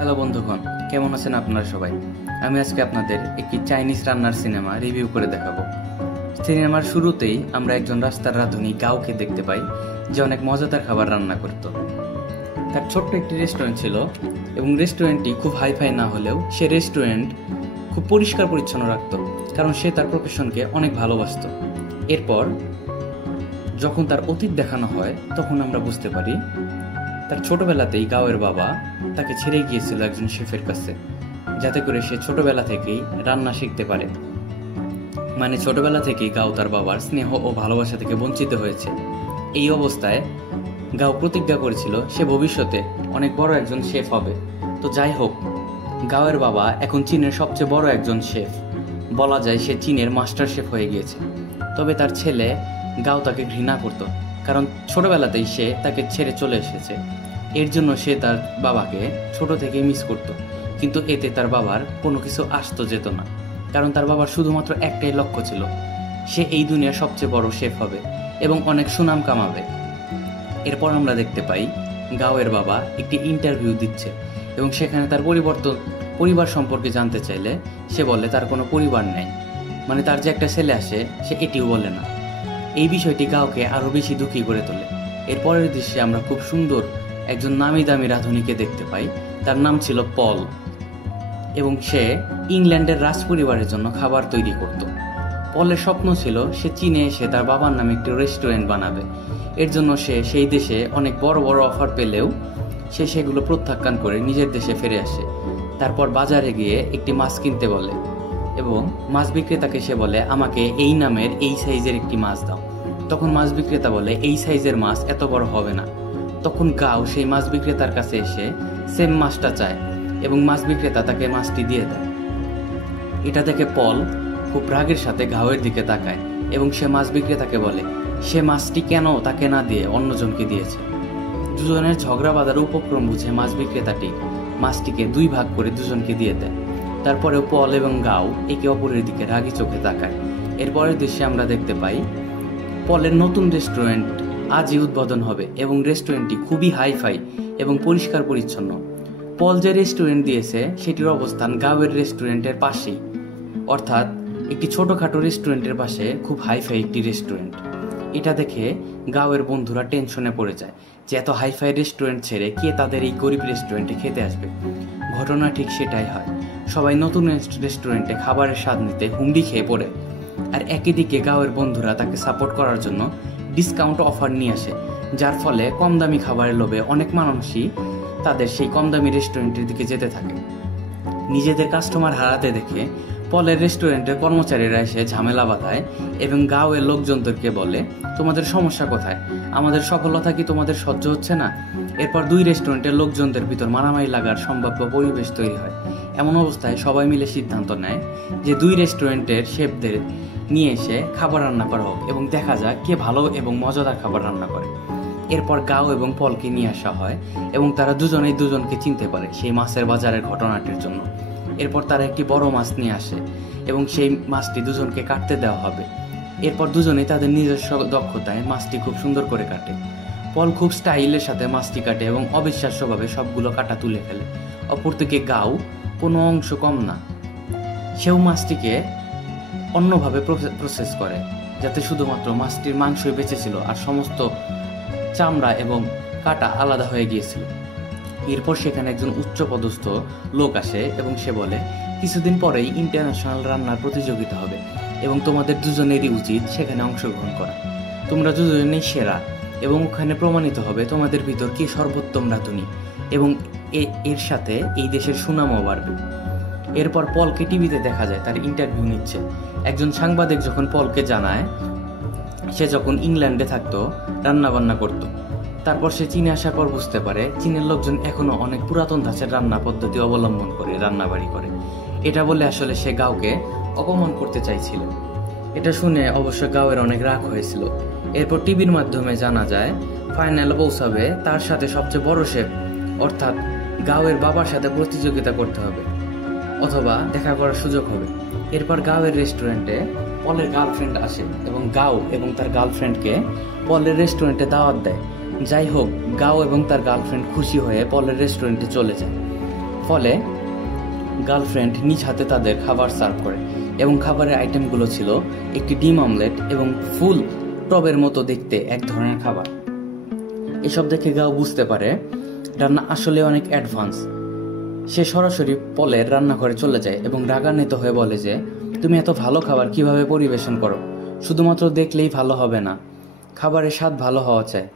Hello বন্ধুগণ, কেমন আছেন আপনারা সবাই? আমি আজকে আপনাদের একটি চাইনিজ রান্নার সিনেমা রিভিউ করে দেখাবো। সিনেমার শুরুতেই আমরা একজন রাস্তার রাঁধুনি গাওকে দেখতে পাই, যে অনেক মজাদার খাবার রান্না করত। তার ছোট্ট একটি রেস্টুরেন্ট ছিল এবং রেস্টুরেন্টটি খুব হাইফাই না হলেও সে রেস্টুরেন্ট খুব পরিষ্কার পরিচ্ছন্ন রাখত, কারণ সে তার প্রফেশনকে অনেক ভালোবাসত। এরপর যখন তার অতীত দেখানো হয় তখন আমরা বুঝতে পারি তার ছোটবেলাতেই গাওয়ের বাবা তাকে ছেড়ে গিয়েছিল একজন শেফের কাছে, যাতে করে সে ছোটবেলা থেকেই রান্না শিখতে পারে। মানে ছোটবেলা থেকেই গাও তার বাবার স্নেহ ও ভালোবাসা থেকে বঞ্চিত হয়েছে। এই অবস্থায় গাও প্রতিজ্ঞা করেছিল সে ভবিষ্যতে অনেক বড় একজন শেফ হবে। তো যাই হোক, গাওয়ের বাবা এখন চীনের সবচেয়ে বড় একজন শেফ, বলা যায় সে চীনের মাস্টার শেফ হয়ে গিয়েছে। তবে তার ছেলে গাও তাকে ঘৃণা করত, কারণ ছোটবেলাতেই সে তাকে ছেড়ে চলে এসেছে। এর জন্য সে তার বাবাকে ছোট থেকেই মিস করত, কিন্তু এতে তার বাবার কোনো কিছু আসতো যেত না, কারণ তার বাবার শুধুমাত্র একটাই লক্ষ্য ছিল, সে এই দুনিয়ার সবচেয়ে বড় শেফ হবে এবং অনেক সুনাম কামাবে। এরপর আমরা দেখতে পাই গাওয়ের বাবা একটি ইন্টারভিউ দিচ্ছে এবং সেখানে তার পরিবার সম্পর্কে জানতে চাইলে সে বলে তার কোনো পরিবার নেই, মানে তার যে একটা ছেলে আসে সে এটিও বলে না। এই বিষয়টি গাওকে আরো বেশি দুঃখী করে তোলে। এরপরের দৃশ্যে আমরা খুব সুন্দর একজন নামি দামি রাঁধুনিকে দেখতে পাই, তার নাম ছিল পল, এবং সে ইংল্যান্ডের রাজ পরিবারের জন্য খাবার তৈরি করত। পলের স্বপ্ন ছিল সে চীনে এসে তার বাবার নামে একটি রেস্টুরেন্ট বানাবে। এর জন্য সে সেই দেশে অনেক বড় বড় অফার পেলেও সে সেগুলো প্রত্যাখ্যান করে নিজের দেশে ফিরে আসে। তারপর বাজারে গিয়ে একটি মাছ কিনতে বলে এবং মাছ বিক্রেতাকে সে বলে আমাকে এই নামের এই সাইজের একটি মাছ দাও। তখন মাছ বিক্রেতা বলে এই সাইজের মাছ এত বড় হবে না। তখন গাও সেই মাছ বিক্রেতার কাছে এসে সেম মাছটা চায় এবং মাছ বিক্রেতা তাকে মাছটি দিয়ে দেয়। এটা দেখে পল খুব রাগের সাথে গাওয়ের দিকে তাকায় এবং সে মাছ বিক্রেতাকে বলে সে মাছটি কেন তাকে না দিয়ে অন্যজনকে দিয়েছে। দুজনের ঝগড়া বাঁধার উপক্রম বুঝে মাছ বিক্রেতাটি মাছটিকে দুই ভাগ করে দুজনকে দিয়ে দেয়। তারপরেও পল এবং গাও একে অপরের দিকে রাগী চোখে তাকায়। এরপরের দৃশ্যে আমরা দেখতে পাই পলের নতুন রেস্টুরেন্ট আজই উদ্বোধন হবে এবং রেস্টুরেন্টটি খুবই হাইফাই এবং পরিষ্কার পরিচ্ছন্ন। পল যে রেস্টুরেন্ট দিয়েছে সেটির অবস্থান গাওয়ের রেস্টুরেন্টের পাশেই, অর্থাৎ একটি ছোটখাটো রেস্টুরেন্টের পাশে খুব হাইফাই একটি রেস্টুরেন্ট। এটা দেখে গাওয়ের বন্ধুরা টেনশনে পড়ে যায় যে এত হাইফাই রেস্টুরেন্ট ছেড়ে কে তাদের এই গরিব রেস্টুরেন্টে খেতে আসবে। ঘটনা ঠিক সেটাই হয়, সবাই নতুন রেস্টুরেন্টে খাবারের স্বাদ নিতে হুমড়ি খেয়ে পড়ে। আর একই দিকে গাওয়ের বন্ধুরা তাকে সাপোর্ট করার জন্য ডিসকাউন্ট অফার নিয়ে আসে, যার ফলে কম দামি খাবারের লোভে অনেক মানুষই তাদের সেই কম দামি রেস্টুরেন্টের দিকে যেতে থাকে। নিজেদের কাস্টমার হারাতে দেখে পলের রেস্টুরেন্টের কর্মচারীরা এসে ঝামেলা বাঁধায় এবং গাওয়ের লোকজনদেরকে বলে তোমাদের সমস্যা কোথায়, আমাদের সফলতা কি তোমাদের সহ্য হচ্ছে না? এরপর দুই রেস্টুরেন্টের লোকজনদের ভিতর মারামারি লাগার সম্ভাব্য পরিবেশ তৈরি হয়। এমন অবস্থায় সবাই মিলে সিদ্ধান্ত নেয় যে দুই রেস্টুরেন্টের শেফদের নিয়ে এসে খাবার রান্না করা হোক এবং দেখা যাক কে ভালো এবং মজাদার খাবার রান্না করে। এরপর গাও এবং পলকে নিয়ে আসা হয় এবং তারা দুজনেই দুজনকে চিনতে পারে সেই মাছের বাজারের ঘটনাটির জন্য। এরপর তারা একটি বড় মাছ নিয়ে আসে এবং সেই মাছটি দুজনকে কাটতে দেওয়া হবে। এরপর দুজনেই তাদের নিজস্ব দক্ষতায় মাছটি খুব সুন্দর করে কাটে। পল খুব স্টাইলের সাথে মাছটি কাটে এবং অবিশ্বাস্যভাবে সবগুলো কাটা তুলে ফেলে। অপরদিকে গাও কোনো অংশ কম না, সেও মাছটিকে অন্যভাবে প্রসেস করে, যাতে শুধুমাত্র মাছটির মাংসই বেঁচে ছিল আর সমস্ত চামড়া এবং কাটা আলাদা হয়ে গিয়েছিল। এরপর সেখানে একজন উচ্চপদস্থ লোক আসে এবং সে বলে কিছুদিন পরেই ইন্টারন্যাশনাল রান্নার প্রতিযোগিতা হবে এবং তোমাদের দুজনেরই উচিত সেখানে অংশগ্রহণ করা। তোমরা দুজনেই সেরা এবং ওখানে প্রমাণিত হবে তোমাদের ভিতর কে সর্বোত্তম রাঁধুনি এবং এর সাথে এই দেশের সুনামও বাড়বে। এরপর পলকে টিভিতে দেখা যায় তার ইন্টারভিউ নিচ্ছে। একজন সাংবাদিক যখন পলকে জানায় সে যখন ইংল্যান্ডে থাকতো রান্না বান্না করত, তারপর সে চীনে আসার পর বুঝতে পারে চীনের লোকজন এখনো অনেক পুরাতন ধাঁচের রান্না পদ্ধতি অবলম্বন করে রান্নাবাড়ি করে। এটা বলে আসলে সে গাওকে অপমান করতে চাইছিল। এটা শুনে অবশ্য গাওয়ের অনেক রাগ হয়েছিল। এরপর টিভির মাধ্যমে জানা যায় ফাইনালে পৌঁছাবে তার সাথে সবচেয়ে বড় শেফ, অর্থাৎ গাওয়ের বাবার সাথে প্রতিযোগিতা করতে হবে অথবা দেখা করার সুযোগ হবে। এরপর গাওয়ের রেস্টুরেন্টে পলের গার্লফ্রেন্ড আসে এবং গাও এবং তার গার্লফ্রেন্ডকে পলের রেস্টুরেন্টে দাওয়াত দেয়। যাই হোক, গাও এবং তার গার্লফ্রেন্ড খুশি হয়ে পলের রেস্টুরেন্টে চলে যায়। ফলে গার্লফ্রেন্ড নিজ হাতে তাদের খাবার সার্ভ করে এবং খাবারের আইটেমগুলো ছিল একটি ডিম অমলেট এবং ফুল টবের মতো দেখতে এক ধরনের খাবার। এসব দেখে গাও বুঝতে পারে রান্না আসলে অনেক অ্যাডভান্স। সে সরাসরি পলের রান্নাঘরে চলে যায় এবং রাগান্বিত হয়ে বলে যে, তুমি এত ভালো খাবার কিভাবে পরিবেশন করো? শুধুমাত্র দেখলেই ভালো হবে না, খাবারের স্বাদ ভালো হওয়া চাই।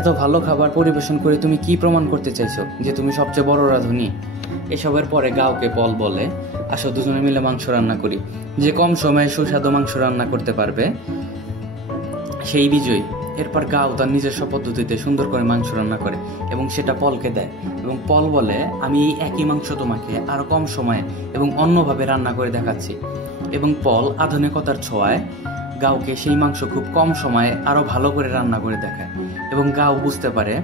এত ভালো খাবার পরিবেশন করে তুমি কি প্রমাণ করতে চাইছো যে তুমি সবচেয়ে বড় রাঁধুনি? এসবের পরে গাওকে পল বলে, আসো দুজনে মিলে মাংস রান্না করি। যে কম সময়ে সুস্বাদু মাংস রান্না করতে পারবে সেই বিজয়ী। এরপর গাও তার নিজস্ব পদ্ধতিতে সুন্দর করে মাংস রান্না করে এবং সেটা পলকে দেয় এবং পল বলে, আমি এই একই মাংস তোমাকে আরো কম সময়ে এবং অন্যভাবে রান্না করে দেখাচ্ছি। এবং পল আধুনিকতার ছোঁয়ায় গাওকে সেই মাংস খুব কম সময়ে আরো ভালো করে রান্না করে দেখায় এবং গাও বুঝতে পারে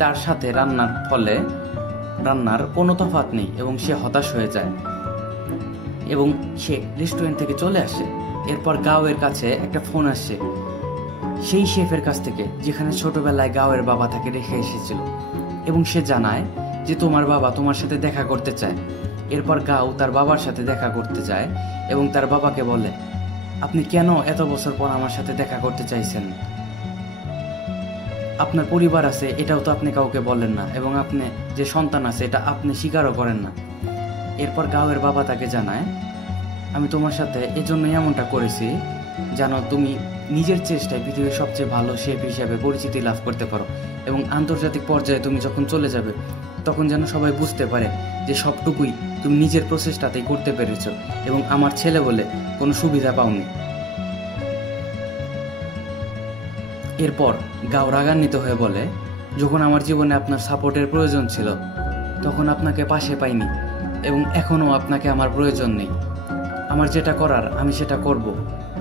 তার সাথে রান্নার কোনো তফাৎ নেই এবং সে হতাশ হয়ে যায় এবং সে রেস্টুরেন্ট থেকে চলে আসে। এরপর গাওয়ের কাছে একটা ফোন আসে সেই শেফের কাছ থেকে যেখানে ছোটবেলায় গাওয়ের বাবা তাকে রেখে এসেছিল এবং সে জানায় যে তোমার বাবা তোমার সাথে দেখা করতে চায়। এরপর গাও তার বাবার সাথে দেখা করতে যায় এবং তার বাবাকে বলে, আপনি কেন এত বছর পর আমার সাথে দেখা করতে চাইছেন? আপনার পরিবার আছে এটাও তো আপনি কাউকে বলেন না এবং আপনি যে সন্তান আছে এটা আপনি স্বীকারও করেন না। এরপর গাওয়ের বাবা তাকে জানায়, আমি তোমার সাথে এজন্যই এমনটা করেছি যেন তুমি নিজের চেষ্টায় পৃথিবীর সবচেয়ে ভালো শেফ হিসেবে পরিচিতি লাভ করতে পারো এবং আন্তর্জাতিক পর্যায়ে তুমি যখন চলে যাবে তখন যেন সবাই বুঝতে পারে যে সবটুকুই তুমি নিজের প্রচেষ্টাতেই করতে পেরেছ এবং আমার ছেলে বলে কোনো সুবিধা পাওনি। এরপর গাও রাগান্বিত হয়ে বলে, যখন আমার জীবনে আপনার সাপোর্টের প্রয়োজন ছিল তখন আপনাকে পাশে পাইনি এবং এখনও আপনাকে আমার প্রয়োজন নেই। আমার যেটা করার আমি সেটা করব।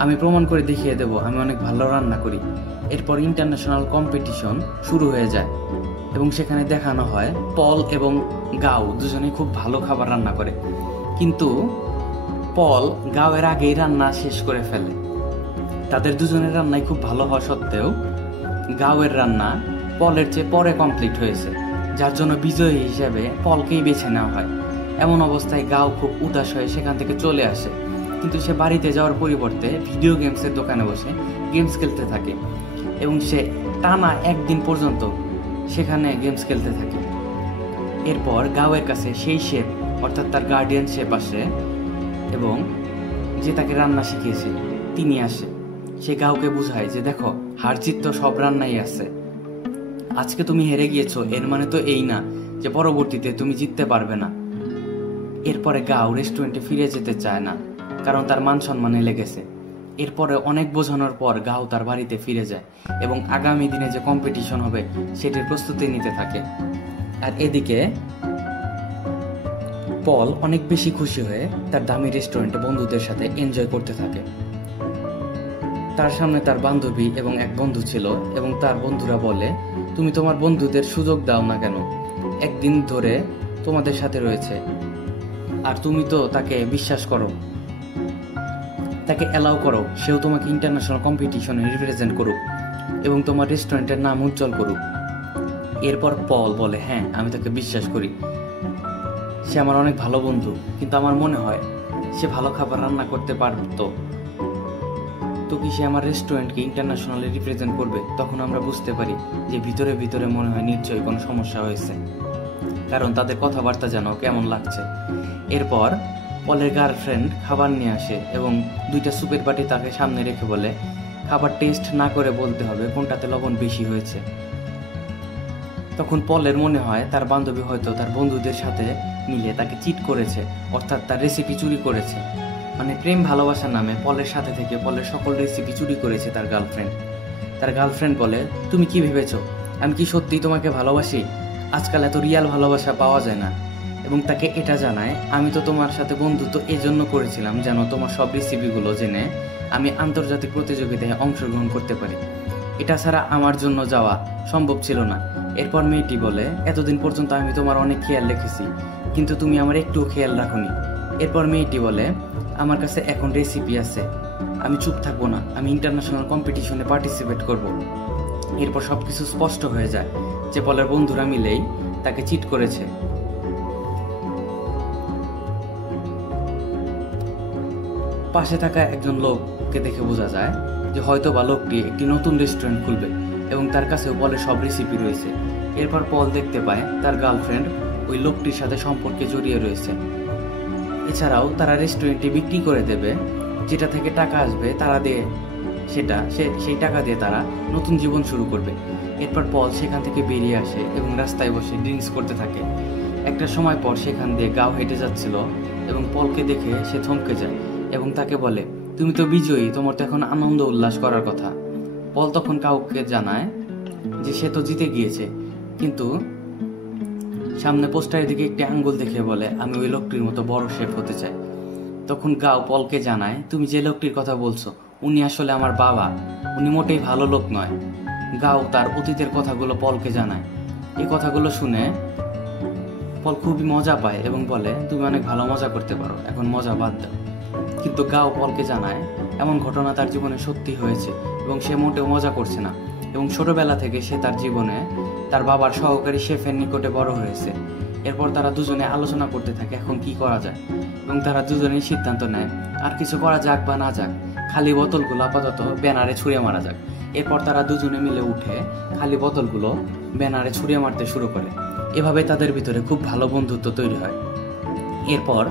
আমি প্রমাণ করে দেখিয়ে দেব আমি অনেক ভালো রান্না করি। এরপর ইন্টারন্যাশনাল কম্পিটিশন শুরু হয়ে যায় এবং সেখানে দেখানো হয় পল এবং গাও দুজনেই খুব ভালো খাবার রান্না করে, কিন্তু পল গাওয়ের আগেই রান্না শেষ করে ফেলে। তাদের দুজনের রান্নাই খুব ভালো হওয়া সত্ত্বেও গাওয়ের রান্না পলের চেয়ে পরে কমপ্লিট হয়েছে, যার জন্য বিজয়ী হিসেবে পলকেই বেছে নেওয়া হয়। এমন অবস্থায় গাও খুব উদাস হয়ে সেখান থেকে চলে আসে, কিন্তু সে বাড়িতে যাওয়ার পরিবর্তে ভিডিও গেমসের দোকানে বসে গেমস খেলতে থাকে এবং সে টানা একদিন পর্যন্ত সেখানে গেমস খেলতে থাকে। এরপর গাওয়ের কাছে সেই শেফ অর্থাৎ তার গার্ডিয়ান শেফ আসে এবং যে তাকে রান্না শিখিয়েছে তিনি আসে। সে গাওকে বুঝায় যে দেখো, হার জিত তো সব রান্নাই আছে, আজকে তুমি হেরে গিয়েছো এর মানে তো এই না যে পরবর্তীতে তুমি জিততে পারবে না। এরপরে গাও রেস্টুরেন্টে ফিরে যেতে চায় না কারণ তার মান সম্মানে লেগেছে। এরপরে অনেক বোঝানোর পর গাও তার বাড়িতে ফিরে যায় এবং আগামী দিনে যে কম্পিটিশন হবে সেটির প্রস্তুতি নিতে থাকে। আর এদিকে পল অনেক বেশি খুশি হয়ে তার দামি রেস্টুরেন্টে বন্ধুদের সাথে এনজয় করতে থাকে। তার সামনে তার বান্ধবী এবং এক বন্ধু ছিল এবং তার বন্ধুরা বলে, তুমি তোমার বন্ধুদের সুযোগ দাও না কেন? একদিন ধরে তোমাদের সাথে রয়েছে আর তুমি তো তাকে বিশ্বাস করো, তাকে অ্যালাউ করো সেও তোমাকে ইন্টারন্যাশনাল কম্পিটিশনে রিপ্রেজেন্ট করুক এবং তোমার রেস্টুরেন্টের নাম উজ্জ্বল করুক। এরপর পল বলে, হ্যাঁ আমি তাকে বিশ্বাস করি, সে আমার অনেক ভালো বন্ধু, কিন্তু আমার মনে হয় সে ভালো খাবার রান্না করতে পারতো। তো কি সে আমার রেস্টুরেন্টকে ইন্টারন্যাশনালি রিপ্রেজেন্ট করবে? তখন আমরা বুঝতে পারি যে ভিতরে ভিতরে মনে হয় নিশ্চয়ই কোনো সমস্যা হয়েছে, কারণ তাদের কথাবার্তা যেন কেমন লাগছে। এরপর পলের গার্লফ্রেন্ড খাবার নিয়ে আসে এবং দুইটা সুপের বাটি তাকে সামনে রেখে বলে, খাবার টেস্ট না করে বলতে হবে কোনটাতে লবণ বেশি হয়েছে। তখন পলের মনে হয় তার বান্ধবী হয়তো তার বন্ধুদের সাথে মিলে তাকে চিট করেছে, অর্থাৎ তার রেসিপি চুরি করেছে। মানে প্রেম ভালোবাসার নামে পলের সাথে থেকে পলের সকল রেসিপি চুরি করেছে তার গার্লফ্রেন্ড। তার গার্লফ্রেন্ড বলে, তুমি কি ভেবেছো আমি কি সত্যিই তোমাকে ভালোবাসি? আজকাল এত রিয়াল ভালোবাসা পাওয়া যায় না। এবং তাকে এটা জানায়, আমি তো তোমার সাথে বন্ধুত্ব এজন্য করেছিলাম যেন তোমার সব রেসিপিগুলো জেনে আমি আন্তর্জাতিক প্রতিযোগিতায় অংশগ্রহণ করতে পারি। এটা ছাড়া আমার জন্য যাওয়া সম্ভব ছিল না। এরপর মেয়েটি বলে, এতদিন পর্যন্ত আমি তোমার অনেক খেয়াল রেখেছি, কিন্তু তুমি আমার একটুও খেয়াল রাখোনি। এরপর মেয়েটি বলে, আমার কাছে এখন রেসিপি আছে, আমি চুপ থাকবো না, আমি ইন্টারন্যাশনাল কম্পিটিশনে পার্টিসিপেট করব। এরপর সবকিছু স্পষ্ট হয়ে যায় যে পলের বন্ধুরা মিলেই তাকে চিট করেছে। পাশে থাকা একজন লোককে দেখে বোঝা যায় যে হয়তো বা লোকটি একটি নতুন রেস্টুরেন্ট খুলবে এবং তার কাছেও পলের সব রেসিপি রয়েছে। এরপর পল দেখতে পায় তার গার্লফ্রেন্ড ওই লোকটির সাথে সম্পর্কে জড়িয়ে রয়েছে। এছাড়াও তারা রেস্টুরেন্টটি বিক্রি করে দেবে, যেটা থেকে টাকা আসবে তারা দিয়ে সেই টাকা দিয়ে তারা নতুন জীবন শুরু করবে। এরপর পল সেখান থেকে বেরিয়ে আসে এবং রাস্তায় বসে ড্রিঙ্কস করতে থাকে। একটা সময় পর সেখান দিয়ে গাও হেঁটে যাচ্ছিল এবং পলকে দেখে সে থমকে যায় এবং তাকে বলে, তুমি তো বিজয়ী, তোমার তো এখন আনন্দ উল্লাস করার কথা। পল তখন কাউকে জানায় যে সে তো জিতে গিয়েছে, কিন্তু সামনে পোস্টারের দিকে একটি আঙ্গুল দেখে বলে, আমি ওই লোকটির মতো বড় শেফ হতে চাই। তখন গাও পলকে জানায়, তুমি যে লোকটির কথা বলছো উনি আসলে আমার বাবা, উনি মোটেই ভালো লোক নয়। গাও তার অতীতের কথাগুলো পলকে জানায়। এই কথাগুলো শুনে পল খুবই মজা পায় এবং বলে, তুমি অনেক ভালো মজা করতে পারো, এখন মজা বাদ দাও। কিন্তু গাও পলকে জানায় এমন ঘটনা তার জীবনে সত্যি হয়েছে এবং সে মোটেও মজা করছে না, এবং ছোটবেলা থেকে সে তার জীবনে তার বাবার সহকারী শেফের নিকটে বড় হয়েছে। এরপর তারা দুজনে আলোচনা করতে থাকে এখন কি করা যায়, এবং তারা দুজনেই সিদ্ধান্ত নেয় আর কিছু করা যাক বা না যাক, খালি বোতলগুলো আপাতত ব্যানারে ছুঁড়ে মারা যাক। এরপর তারা দুজনে মিলে উঠে খালি বোতলগুলো ব্যানারে ছুঁড়ে মারতে শুরু করে। এভাবে তাদের ভিতরে খুব ভালো বন্ধুত্ব তৈরি হয়। এরপর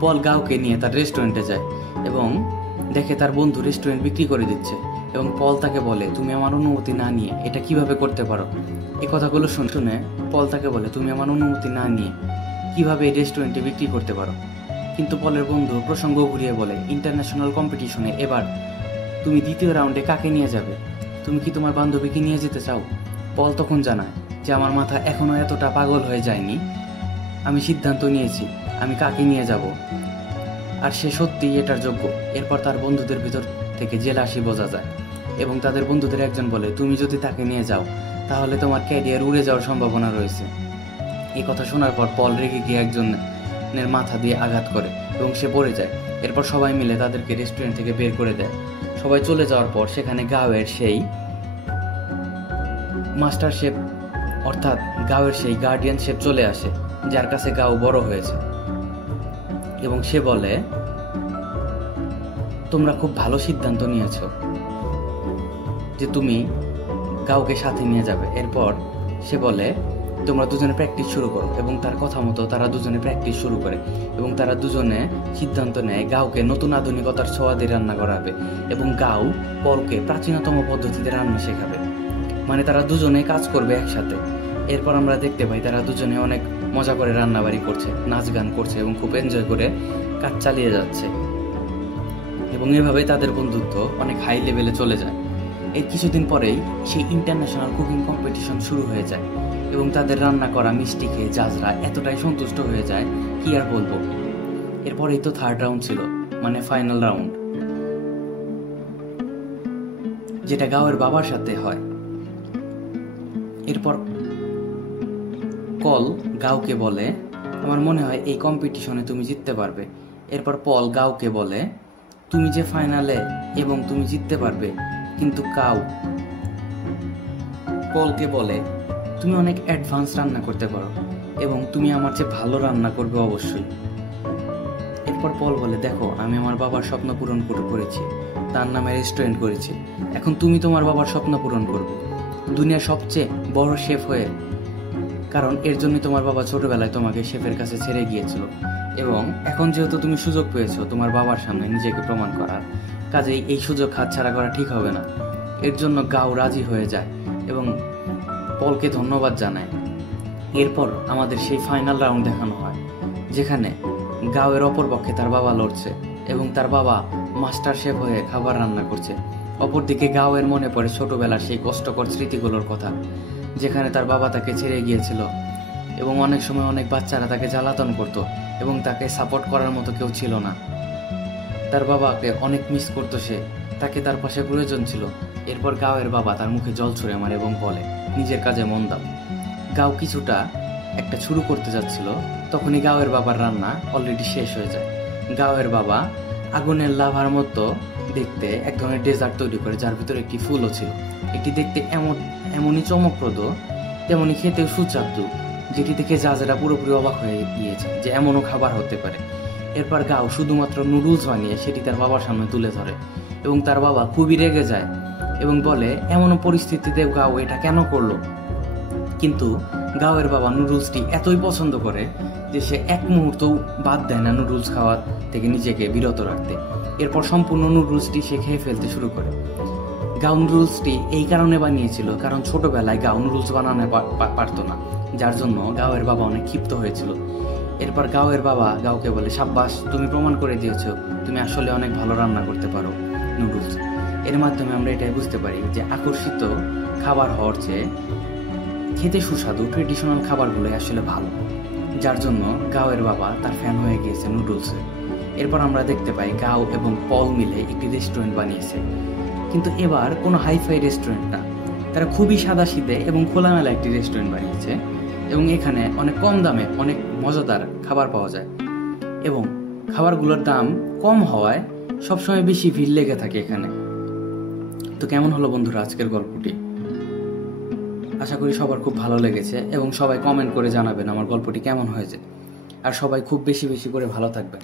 পল গাওকে নিয়ে তার রেস্টুরেন্টে যায় এবং দেখে তার বন্ধু রেস্টুরেন্ট বিক্রি করে দিচ্ছে, এবং পল তাকে বলে, তুমি আমার অনুমতি না নিয়ে এটা কিভাবে করতে পারো। এই কথাগুলো শুনে পল তাকে বলে, তুমি আমার অনুমতি না নিয়ে কিভাবে এই রেস্টুরেন্টে বিক্রি করতে পারো। কিন্তু পলের বন্ধু প্রসঙ্গ ঘুরিয়ে বলে, ইন্টারন্যাশনাল কম্পিটিশনে এবার তুমি দ্বিতীয় রাউন্ডে কাকে নিয়ে যাবে, তুমি কি তোমার বান্ধবীকে নিয়ে যেতে চাও। পল তখন জানায় যে আমার মাথা এখনো এতটা পাগল হয়ে যায়নি, আমি সিদ্ধান্ত নিয়েছি আমি কাকে নিয়ে যাব, আর সে সত্যিই এটার যোগ্য। এরপর তার বন্ধুদের ভিতর থেকে জেলাসি বোঝা যায় এবং তাদের বন্ধুদের একজন বলে, তুমি যদি তাকে নিয়ে যাও তাহলে তোমার ক্যারিয়ার উড়ে যাওয়ার সম্ভাবনা রয়েছে। এই কথা শোনার পর পল রেগে গিয়ে একজনের মাথা দিয়ে আঘাত করে এবং সে পড়ে যায়। এরপর সবাই মিলে তাদেরকে রেস্টুরেন্ট থেকে বের করে দেয়। সবাই চলে যাওয়ার পর সেখানে গাওয়ের সেই মাস্টার শেফ অর্থাৎ গাওয়ের সেই গার্ডিয়ান শেফ চলে আসে, যার কাছে গাও বড় হয়েছে, এবং সে বলে, তোমরা খুব ভালো সিদ্ধান্ত নিয়েছো যে তুমি গাওকে সাথে নিয়ে যাবে। এরপর সে বলে, তোমরা দুজনে প্র্যাকটিস শুরু করো, এবং তার কথা মতো তারা দুজনে প্র্যাকটিস শুরু করে এবং তারা দুজনে সিদ্ধান্ত নেয় গাওকে নতুন আধুনিকতার ছোঁয়া দিয়ে রান্না করাবে এবং গাও পলকে প্রাচীনতম পদ্ধতিতে রান্না শেখাবে। মানে তারা দুজনে কাজ করবে একসাথে। এরপর আমরা দেখতে পাই তারা দুজনে অনেক মজা করে রান্নাবাড়ি করছে, নাচ গান করছে এবং খুব এনজয় করে কাজ চালিয়ে যাচ্ছে, এবং এভাবে তাদের বন্ধুত্ব অনেক হাই লেভেলে চলে যায়। এর কিছুদিন পরেই সেই ইন্টারন্যাশনাল কুকিং কম্পিটিশন শুরু হয়ে যায় এবং তাদের রান্না করা মিষ্টি খেয়ে জাজরা এতটাই সন্তুষ্ট হয়ে যায় কি আর বলবো। এরপরেই তো থার্ড রাউন্ড ছিল, মানে ফাইনাল রাউন্ড, যেটা গাওয়ের বাবার সাথে হয়। এরপর পল গাওকে বলে, আমার মনে হয় এই কম্পিটিশনে তুমি জিততে পারবে। এরপর পল গাওকে বলে, তুমি যে ফাইনালে এবং তুমি জিততে পারবে, কিন্তু গাও পলকে বলে, তুমি অনেক অ্যাডভান্স রান্না করতে পারো এবং তুমি আমার চেয়ে ভালো রান্না করবে অবশ্যই। এরপর পল বলে, দেখো আমি আমার বাবার স্বপ্ন পূরণ করেছি, তার নামে রেস্টুরেন্ট করেছি, এখন তুমি তোমার বাবার স্বপ্ন পূরণ করবে, দুনিয়ার সবচেয়ে বড় শেফ হয়ে। কারণ এর জন্য তোমার বাবা ছোটবেলায় তোমাকে শেফের কাছে ছেড়ে গিয়েছিল, এবং এখন যেহেতু তুমি সুযোগ পেয়েছো তোমার বাবার সামনে নিজেকে প্রমাণ করার, কাজেই এই সুযোগ হাতছাড়া করা ঠিক হবে না। এর জন্য গাও রাজি হয়ে যায় এবং পলকে ধন্যবাদ জানায়। এরপর আমাদের সেই ফাইনাল রাউন্ড দেখানো হয়, যেখানে গাওয়ের অপরপক্ষে তার বাবা লড়ছে এবং তার বাবা মাস্টার শেফ হয়ে খাবার রান্না করছে। অপরদিকে গাওয়ের মনে পড়ে ছোটবেলার সেই কষ্টকর স্মৃতিগুলোর কথা, যেখানে তার বাবা তাকে ছেড়ে গিয়েছিল এবং অনেক সময় অনেক বাচ্চারা তাকে জ্বালাতন করত এবং তাকে সাপোর্ট করার মতো কেউ ছিল না। তার বাবাকে অনেক মিস করতো সে, তাকে তার পাশে প্রয়োজন ছিল। এরপর গাওয়ের বাবা তার মুখে জল ছুঁড়ে মারে এবং বলে, নিজের কাজে মন দাও। গাও কিছুটা একটা শুরু করতে যাচ্ছিল, তখনই গাওয়ের বাবার রান্না অলরেডি শেষ হয়ে যায়। গাওয়ের বাবা আগুনের লাভার মতো দেখতে এক ধরনের ডেজার্ট তৈরি করে, যার ভিতরে একটি ফুলও ছিল। এটি দেখতে এমনই চমকপ্রদ, তেমনি খেতেও সুস্বাদু, যেটি দেখে জাজেরা পুরোপুরি অবাক হয়ে গিয়েছে যে এমনও খাবার হতে পারে। এরপর গাও শুধুমাত্র নুডলস বানিয়ে সেটি তার বাবার সামনে তুলে ধরে এবং তার বাবা খুবই রেগে যায় এবং বলে এমন পরিস্থিতিতে গাও এটা কেন করলো। কিন্তু গাওয়ের বাবা নুডলসটি এতই পছন্দ করে যে সে এক মুহূর্ত বাদ দেয় না নুডলস খাওয়ার থেকে নিজেকে বিরত রাখতে। এরপর সম্পূর্ণ নুডলসটি সে খেয়ে ফেলতে শুরু করে। গাও নুডলসটি এই কারণে বানিয়েছিল কারণ ছোটবেলায় গাও নুডলস বানানো পারতো না, যার জন্য গাওয়ের বাবা অনেক ক্ষিপ্ত হয়েছিল। এরপর গাওয়ের বাবা গাওকে বলে, সাব্বাস, তুমি প্রমাণ করে দিয়েছো তুমি আসলে অনেক ভালো রান্না করতে পারো নুডলস। এর মাধ্যমে আমরা এটাই বুঝতে পারি যে আকর্ষিত খাবার হওয়ার চেয়ে খেতে সুস্বাদু ট্রেডিশনাল খাবারগুলোই আসলে ভালো, যার জন্য গাওয়ের বাবা তার ফ্যান হয়ে গিয়েছে নুডলসের। এরপর আমরা দেখতে পাই গাও এবং পল মিলে একটি রেস্টুরেন্ট বানিয়েছে, কিন্তু এবার কোনো হাইফাই রেস্টুরেন্ট না, তারা খুবই সাদাসিধে এবং খোলামেলা একটি রেস্টুরেন্ট বানিয়েছে এবং এখানে অনেক কম দামে অনেক মজাদার খাবার পাওয়া যায় এবং খাবারগুলোর দাম কম হওয়ায় সবসময় বেশি ভিড় লেগে থাকে এখানে। তো কেমন হলো বন্ধুরা আজকের গল্পটি? আশা করি সবার খুব ভালো লেগেছে এবং সবাই কমেন্ট করে জানাবেন আমার গল্পটি কেমন হয়েছে। আর সবাই খুব বেশি বেশি করে ভালো থাকবেন।